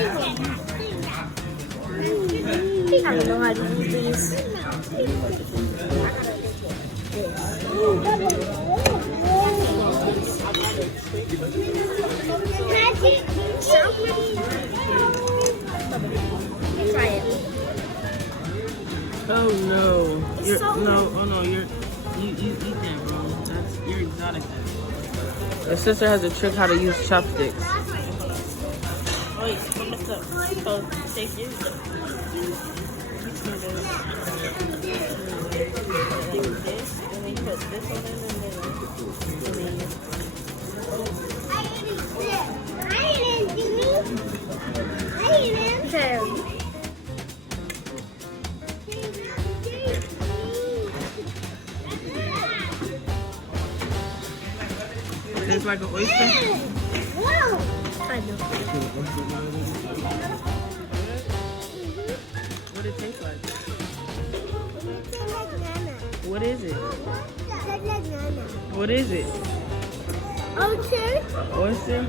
I don't know how to use these. Try it. Oh no. You're, So no, oh no, you eat that, bro. You're exotic. Your sister has a trick how to use chopsticks. Wait, from this up. So, take this. Do this, and then put this one in the middle. Okay. Tastes like an oyster. Kind of. What it tastes like? What is it? What is it? Okay. Oyster?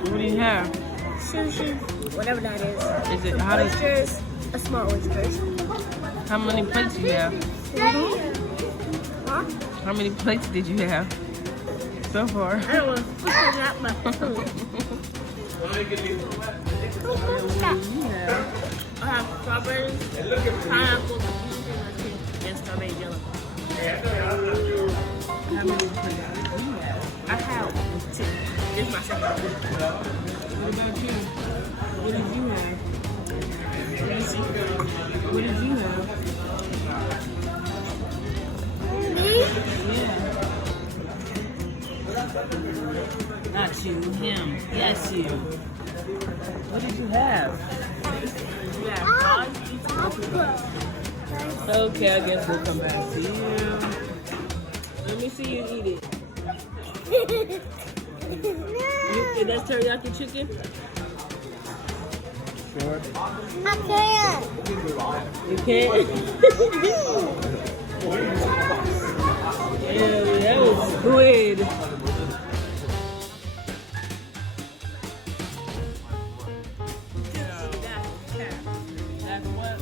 What do you have? Sushi, whatever that is. Is it how does Oysters, a small oysters. how many plates you have? Huh? How many plates did you have so far? I don't know. What's that? But I have strawberries, pineapple, and strawberry jello. How many plates did you have? I have two. This is my second one. What about you? What did you have? What did you have? Me? Yeah. Not you, him. Yes, you. What did you have? Yeah. Okay, I guess we'll come back to you. Let me see you eat it. That's teriyaki chicken? Sure. I can't. You can't? Yeah, that was squid. That's what?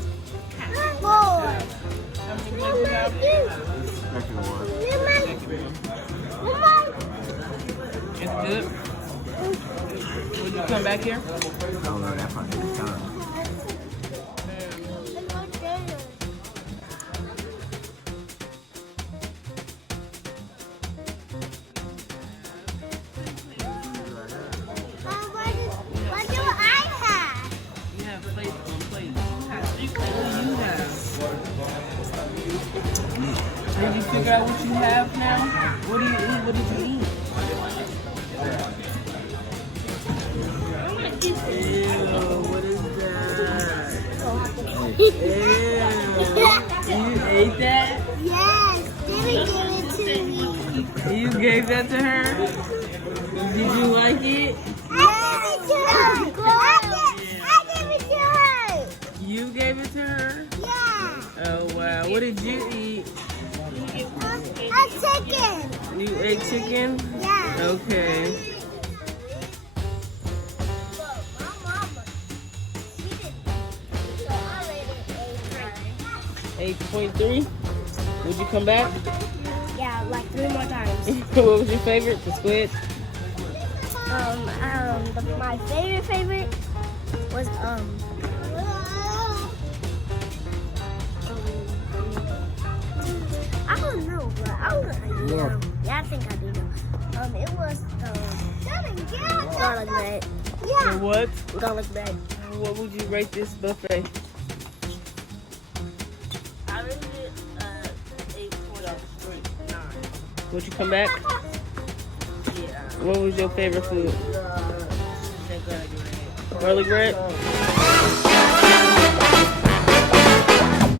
How many plates you have? It's good. Would you come back here? I don't know that part every time. What do I have? You have plates on plates. What do you have? Did you figure out what you have now? What do you eat? What did you eat? Ew, what is that? Ew. You ate that? Yes, Daddy gave it to me. You gave that to her? Did you like it? I gave it to her. I gave it to her. You gave it to her? Yeah. Oh wow. What did you eat? A chicken. You ate chicken? Yeah. Okay. She didn't. 8.3. Would you come back? Yeah, like 3 more times. What was your favorite? The squid? My favorite was I don't know, but yeah, I think I do know. It was garlic bread. The Yeah, what? garlic bread. What would you rate this buffet? I rated it 8.9. Would you come back? Yeah. What was your favorite food? The garlic bread. Garlic bread?